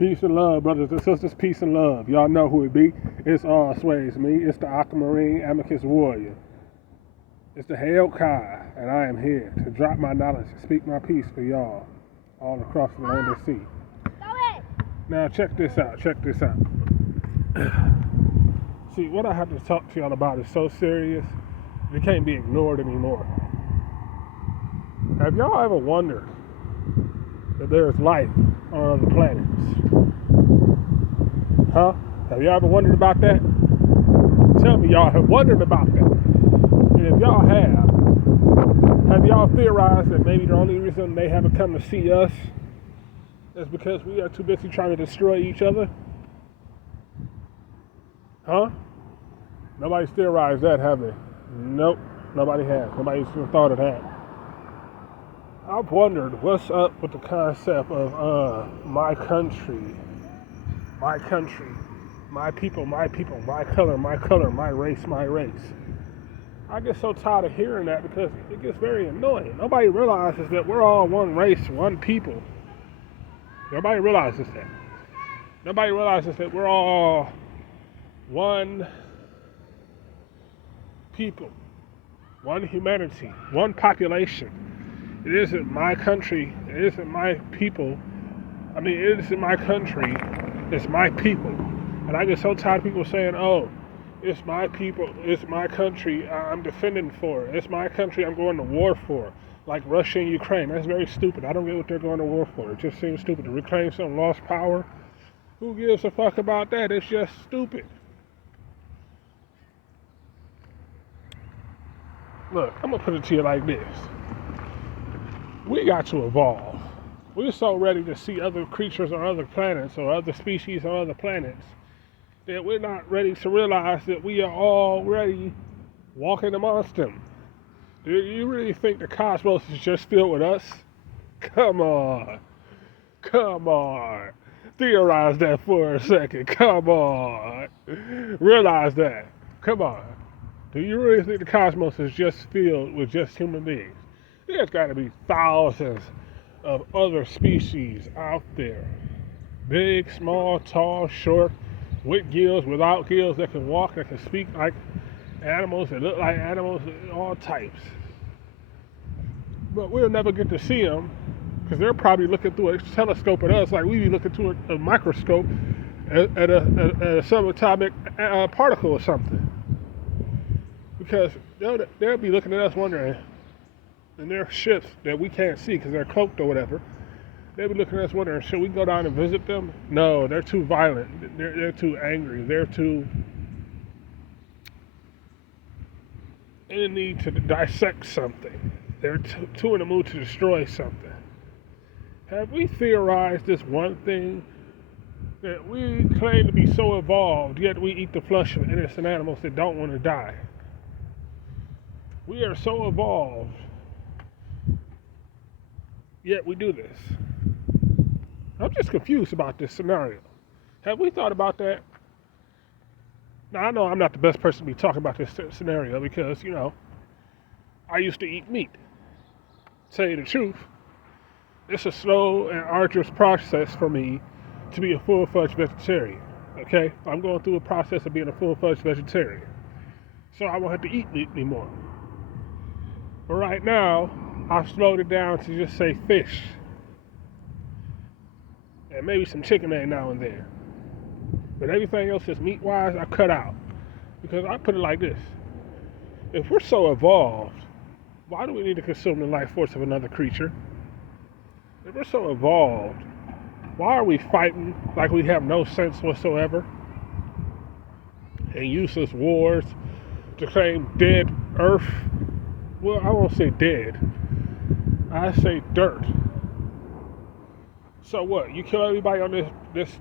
Peace and love, brothers and sisters. Peace and love. Y'all know who it be. It's all sways me. It's the Aquamarine Amicus Warrior. It's the Hail Kai, and I am here to drop my knowledge and speak my peace for y'all all across the land and sea. Now check this out. Check this out. See, what I have to talk to y'all about is so serious, it can't be ignored anymore. Have y'all ever wondered that there's life on other planets? Huh? Have y'all ever wondered about that? Tell me y'all have wondered about that. And if y'all have y'all theorized that maybe the only reason they haven't come to see us is because we are too busy trying to destroy each other? Huh? Nobody's theorized that, have they? Nope, nobody has. Nobody's even thought of that. I've wondered what's up with the concept of my country, my people, my color, my race. I get so tired of hearing that because it gets very annoying. Nobody realizes that we're all one race, one people. Nobody realizes that. Nobody realizes that we're all one people, one humanity, one population. It isn't my country, it isn't my people. It isn't my country, it's my people. And I get so tired of people saying, oh, it's my people, it's my country, I'm defending for it. It's my country, I'm going to war for. Like Russia and Ukraine. That's very stupid. I don't get what they're going to war for. It just seems stupid to reclaim some lost power. Who gives a fuck about that? It's just stupid. Look, I'm going to put it to you like this. We got to evolve. We're so ready to see other creatures on other planets or other species on other planets that we're not ready to realize that we are already walking amongst them. Do you really think the cosmos is just filled with us? Come on. Theorize that for a second. Come on. Realize that. Come on. Do you really think the cosmos is just filled with just human beings? There's got to be thousands of other species out there. Big, small, tall, short, with gills, without gills, that can walk, that can speak like animals, that look like animals, all types. But we'll never get to see them because they're probably looking through a telescope at us like we be looking through a microscope at a subatomic particle or something. Because they'll be looking at us wondering, in their ships that we can't see because they're cloaked or whatever, they'll be looking at us wondering, should we go down and visit them? No, they're too violent. They're too angry. They're too in the need to dissect something. They're too in the mood to destroy something. Have we theorized this one thing? That we claim to be so evolved, yet we eat the flesh of innocent animals that don't want to die. We are so evolved, yet we do this. I'm just confused about this scenario. Have we thought about that? Now, I know I'm not the best person to be talking about this scenario because, I used to eat meat. To tell you the truth, it's a slow and arduous process for me to be a full-fledged vegetarian. Okay? I'm going through a process of being a full-fledged vegetarian. So I won't have to eat meat anymore. But right now, I've slowed it down to just say fish. And maybe some chicken every now and then. But everything else that's meat-wise, I cut out. Because I put it like this. If we're so evolved, why do we need to consume the life force of another creature? If we're so evolved, why are we fighting like we have no sense whatsoever? And useless wars to claim dead earth? Well, I won't say dead. I say dirt. So what? You kill everybody on this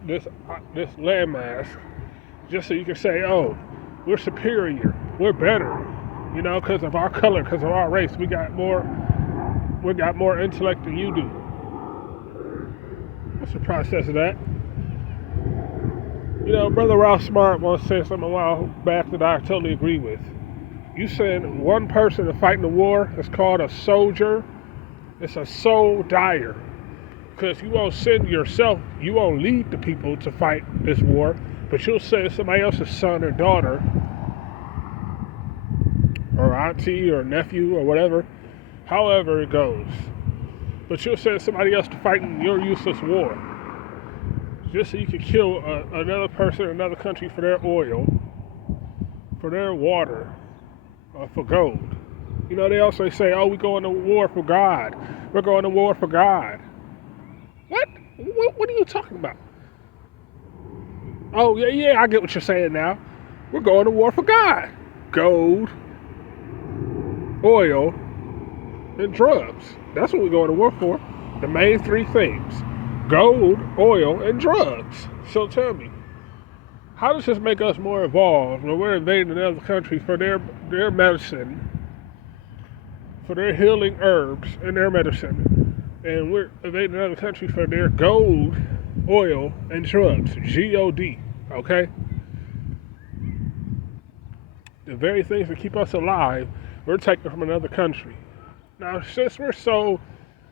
landmass just so you can say, oh, we're superior, we're better, because of our color, because of our race. We got more intellect than you do. What's the process of that? Brother Ralph Smart once said something a while back that I totally agree with. You send one person to fight in the war, it's called a soldier. It's a soul dyer. Because you won't send yourself, you won't lead the people to fight this war, but you'll send somebody else's son or daughter or auntie or nephew or whatever, however it goes. But you'll send somebody else to fight in your useless war, just so you can kill another person in another country for their oil, for their water, or for gold. You know, they also say, oh, we're going to war for God. We're going to war for God. What? What are you talking about? Oh, yeah, I get what you're saying now. We're going to war for God. Gold, oil, and drugs. That's what we're going to war for. The main three things. Gold, oil, and drugs. So tell me, how does this make us more evolved when we're invading another country for their medicine, for their healing herbs and their medicine, and we're invading another country for their gold, oil, and drugs, G-O-D, okay? The very things that keep us alive, we're taking from another country. Now, since we're so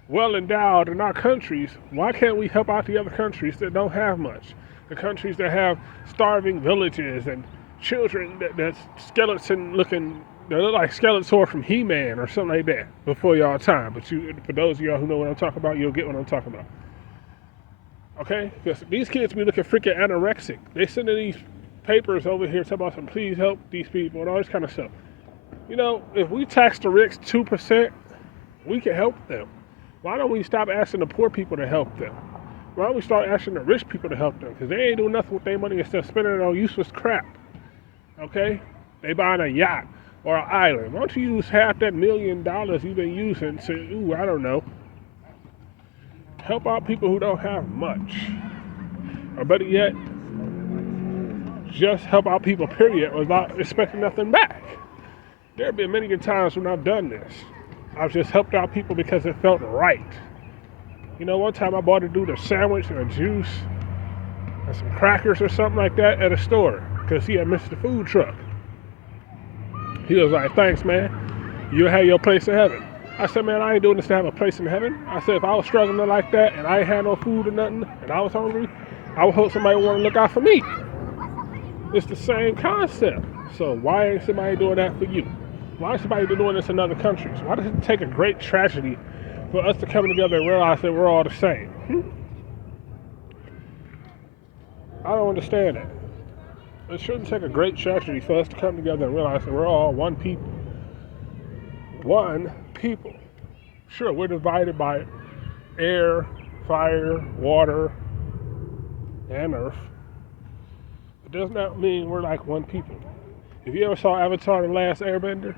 well endowed in our countries, why can't we help out the other countries that don't have much? The countries that have starving villages and children that's skeleton looking, they look like Skeletor from He-Man or something like that before y'all time. But for those of y'all who know what I'm talking about, you'll get what I'm talking about. Okay? Because these kids be looking freaking anorexic. They sending these papers over here talking about some please help these people and all this kind of stuff. You know, if we tax the rich 2%, we can help them. Why don't we stop asking the poor people to help them? Why don't we start asking the rich people to help them? Because they ain't doing nothing with their money instead of spending it on useless crap. Okay? They buying a yacht or an island. Why don't you use half that $1 million you've been using to, I don't know, help out people who don't have much? Or better yet, just help out people, period, without expecting nothing back. There have been many times when I've done this. I've just helped out people because it felt right. You know, one time I bought a dude a sandwich and a juice and some crackers or something like that at a store because he had missed the food truck. He was like, thanks, man. You'll have your place in heaven. I said, man, I ain't doing this to have a place in heaven. I said, if I was struggling like that and I ain't had no food or nothing and I was hungry, I would hope somebody would want to look out for me. It's the same concept. So why ain't somebody doing that for you? Why is somebody doing this in other countries? Why does it take a great tragedy for us to come together and realize that we're all the same? I don't understand it. It shouldn't take a great tragedy for us to come together and realize that we're all one people. One people. Sure, we're divided by air, fire, water, and earth. It does not mean we're like one people. If you ever saw Avatar: The Last Airbender,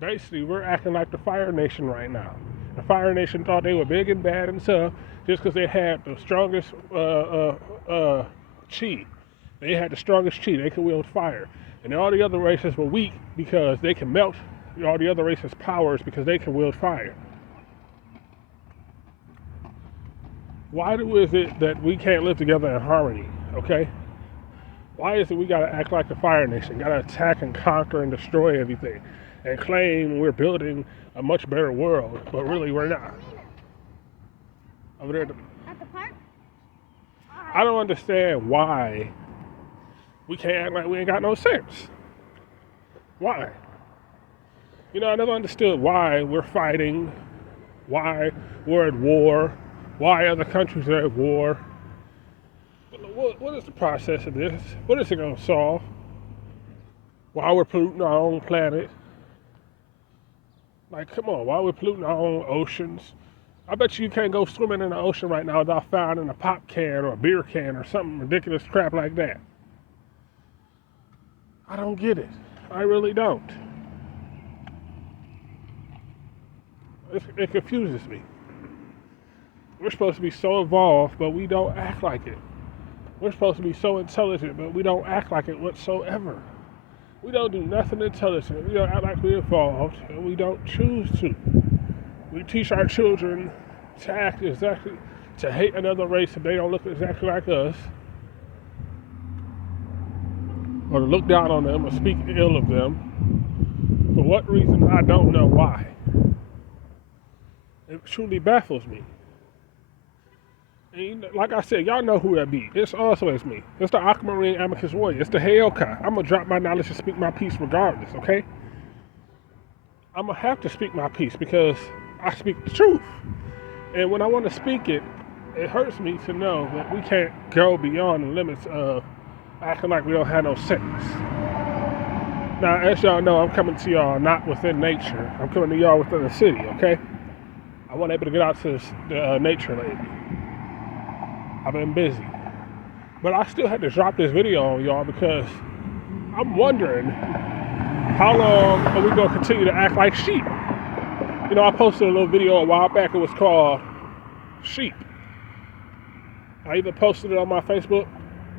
basically we're acting like the Fire Nation right now. The Fire Nation thought they were big and bad and tough just because they had the strongest chi. They had the strongest chi. They could wield fire. And all the other races were weak because they can melt all the other races' powers because they can wield fire. Why is it that we can't live together in harmony, okay? Why is it we gotta act like the Fire Nation, gotta attack and conquer and destroy everything, and claim we're building a much better world, but really we're not? Over there at the park? I don't understand why we can't act like we ain't got no sense. Why? You know, I never understood why we're fighting, why we're at war, why other countries are at war. What is the process of this? What is it going to solve? Why we're polluting our own planet? Like, come on, why we're polluting our own oceans? I bet you can't go swimming in the ocean right now without finding a pop can or a beer can or something ridiculous crap like that. I don't get it. I really don't. It confuses me. We're supposed to be so evolved, but we don't act like it. We're supposed to be so intelligent, but we don't act like it whatsoever. We don't do nothing intelligent. We don't act like we're evolved, and we don't choose to. We teach our children to act exactly, to hate another race if they don't look exactly like us, or to look down on them or speak ill of them. For what reason, I don't know why. It truly baffles me. And like I said, y'all know who that be. It's always me. It's the Aquamarine Amicus Warrior. It's the Hellcat. I'm going to drop my knowledge and speak my piece regardless, okay? I'm going to have to speak my piece because I speak the truth. And when I want to speak it, it hurts me to know that we can't go beyond the limits of acting like we don't have no sense. Now, as y'all know, I'm coming to y'all not within nature. I'm coming to y'all within the city, okay? I wasn't able to get out to the nature lately. I've been busy. But I still had to drop this video on y'all because I'm wondering how long are we going to continue to act like sheep? You know, I posted a little video a while back. It was called Sheep. I even posted it on my Facebook,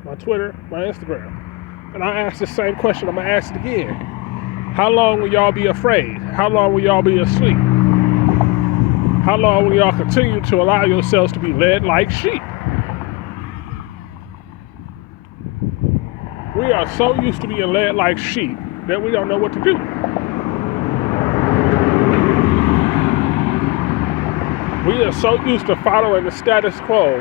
my Twitter, my Instagram. And I asked the same question. I'm going to ask it again. How long will y'all be afraid? How long will y'all be asleep? How long will y'all continue to allow yourselves to be led like sheep? We are so used to being led like sheep that we don't know what to do. We are so used to following the status quo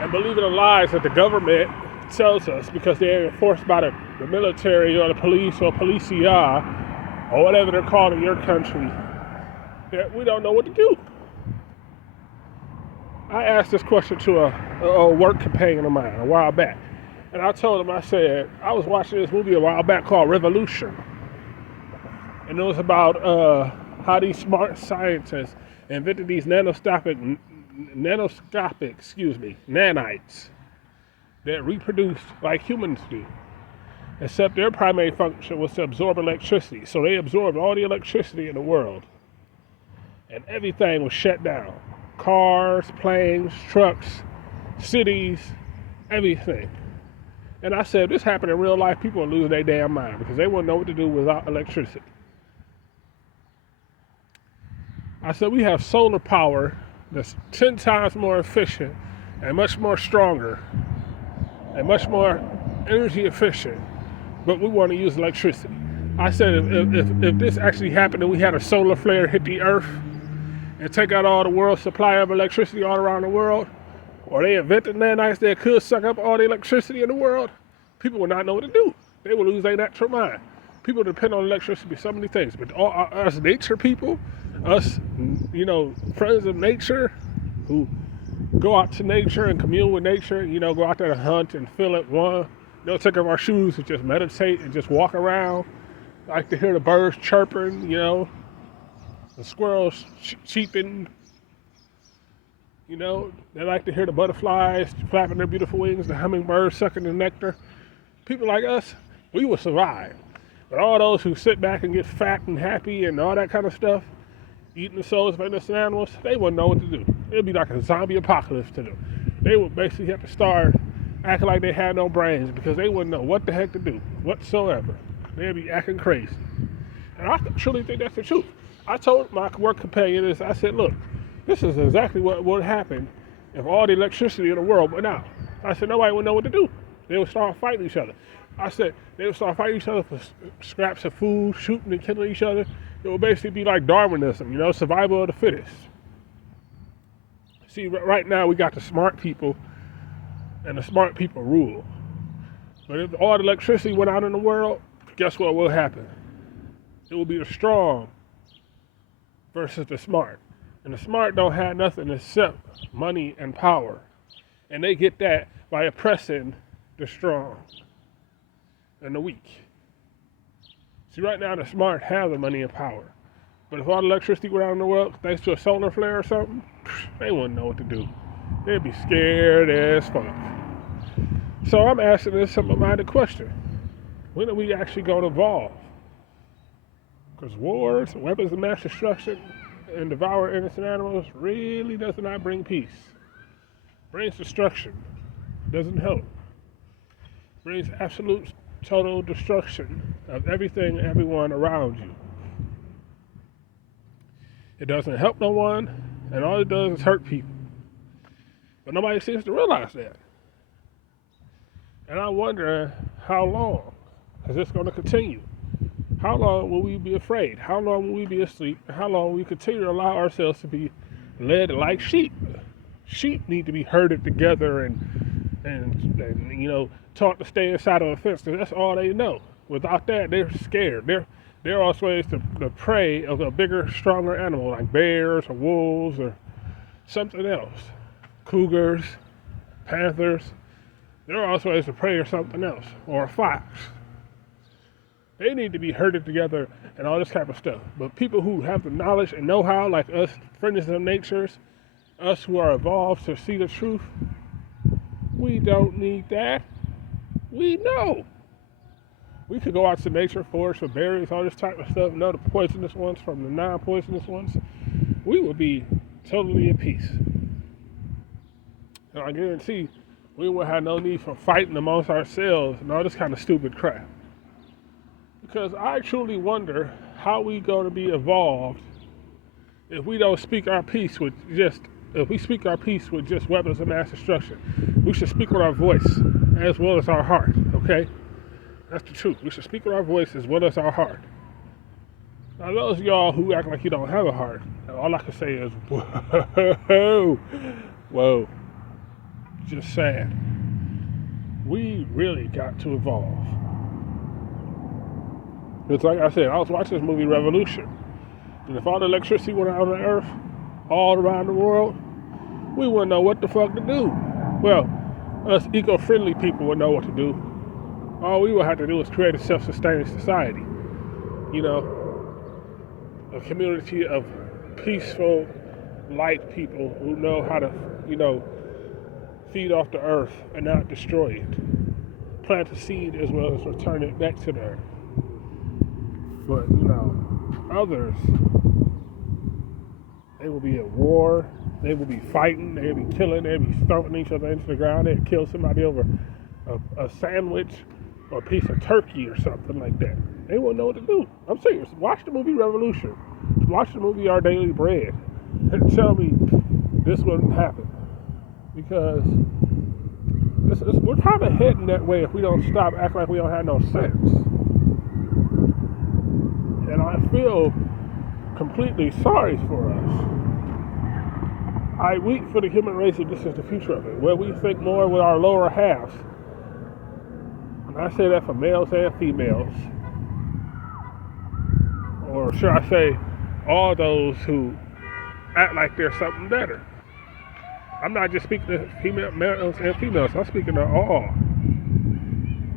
and believing the lies that the government tells us because they're enforced by the military or the police or policia or whatever they're called in your country, that we don't know what to do. I asked this question to a work companion of mine a while back. And I told him, I said, I was watching this movie a while back called Revolution. And it was about how these smart scientists invented these nanites that reproduce like humans do. Except their primary function was to absorb electricity. So they absorbed all the electricity in the world. And everything was shut down. Cars, planes, trucks, cities, everything. And I said, if this happened in real life, people would lose their damn mind because they wouldn't know what to do without electricity. I said, we have solar power that's 10 times more efficient and much more stronger and much more energy efficient, but we want to use electricity. I said, if this actually happened and we had a solar flare hit the earth and take out all the world's supply of electricity all around the world, or they invented nanites that could suck up all the electricity in the world, people would not know what to do. They would lose their natural mind. People depend on electricity for so many things, but us nature people, us, friends of nature who go out to nature and commune with nature, go out there to hunt and feel it one, take off our shoes and just meditate and just walk around. Like to hear the birds chirping, the squirrels cheeping. They like to hear the butterflies flapping their beautiful wings, the hummingbirds sucking the nectar. People like us, we will survive. But all those who sit back and get fat and happy and all that kind of stuff, eating the souls of innocent animals, they wouldn't know what to do. It would be like a zombie apocalypse to them. They would basically have to start acting like they had no brains because they wouldn't know what the heck to do whatsoever. They'd be acting crazy. And I truly think that's the truth. I told my work companion this, I said, look, this is exactly what would happen if all the electricity in the world went out. I said, nobody would know what to do. They would start fighting each other. I said, they would start fighting each other for scraps of food, shooting and killing each other. It would basically be like Darwinism, survival of the fittest. See, right now we got the smart people, and the smart people rule. But if all the electricity went out in the world, guess what will happen? It will be the strong versus the smart. And the smart don't have nothing except money and power. And they get that by oppressing the strong and the weak. See, right now the smart have the money and power. But if all the electricity went out in the world, thanks to a solar flare or something, they wouldn't know what to do. They'd be scared as fuck. So I'm asking this simple-minded question. When are we actually going to evolve? Because wars, weapons of mass destruction, and devour innocent animals really does not bring peace. Brings destruction. Doesn't help. Brings absolute total destruction of everything and everyone around you. It doesn't help no one, and all it does is hurt people. But nobody seems to realize that. And I wonder how long is this going to continue? How long will we be afraid? How long will we be asleep? How long will we continue to allow ourselves to be led like sheep? Sheep need to be herded together and taught to stay inside of a fence, because that's all they know. Without that, they're scared. They're always the prey of a bigger, stronger animal like bears or wolves or something else. Cougars, panthers. They're always the prey of something else, or a fox. They need to be herded together and all this type of stuff. But people who have the knowledge and know-how, like us, friends of natures, us who are evolved to see the truth, we don't need that. We know. We could go out to nature, forest for berries, all this type of stuff, know the poisonous ones from the non-poisonous ones. We would be totally at peace. And I guarantee we would have no need for fighting amongst ourselves and all this kind of stupid crap. Because I truly wonder how we going to be evolved if we don't speak our peace with just weapons of mass destruction. We should speak with our voice as well as our heart, okay? That's the truth. We should speak with our voice as well as our heart. Now, those of y'all who act like you don't have a heart, all I can say is, whoa. Just saying. We really got to evolve. It's like I said, I was watching this movie Revolution. And if all the electricity went out on the earth, all around the world, we wouldn't know what the fuck to do. Well, us eco-friendly people would know what to do. All we would have to do is create a self-sustaining society. A community of peaceful, light people who know how to, feed off the earth and not destroy it. Plant a seed as well as return it back to the earth. But, others, they will be at war, they will be fighting, they'll be killing, they'll be stomping each other into the ground, they'll kill somebody over a sandwich or a piece of turkey or something like that. They won't know what to do. I'm serious. Watch the movie Revolution. Watch the movie Our Daily Bread. And tell me this wouldn't happen. Because we're kind of heading that way if we don't stop acting like we don't have no sense. And I feel completely sorry for us. I weep for the human race if this is the future of it, where we think more with our lower halves. And I say that for males and females. Or should I say, all those who act like they're something better. I'm not just speaking to males and females, I'm speaking to all.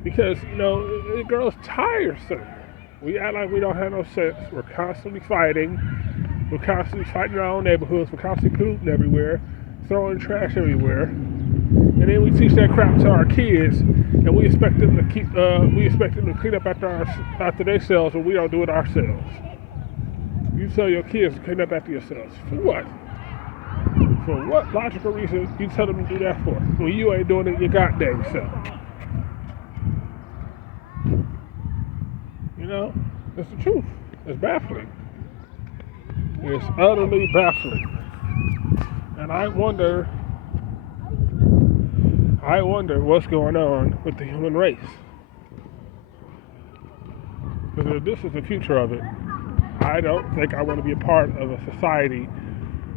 Because, it grows tiresome. We act like we don't have no sense. We're constantly fighting. We're constantly fighting in our own neighborhoods. We're constantly polluting everywhere, throwing trash everywhere. And then we teach that crap to our kids, and we expect them to clean up after themselves when we don't do it ourselves. You tell your kids to clean up after yourselves. For what? For what logical reason you tell them to do that for? When you ain't doing it your goddamn self. It's the truth. It's baffling. It's utterly baffling. And I wonder what's going on with the human race. Because if this is the future of it, I don't think I want to be a part of a society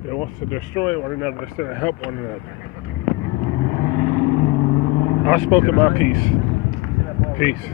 that wants to destroy one another instead of help one another. I've spoken my piece. Peace.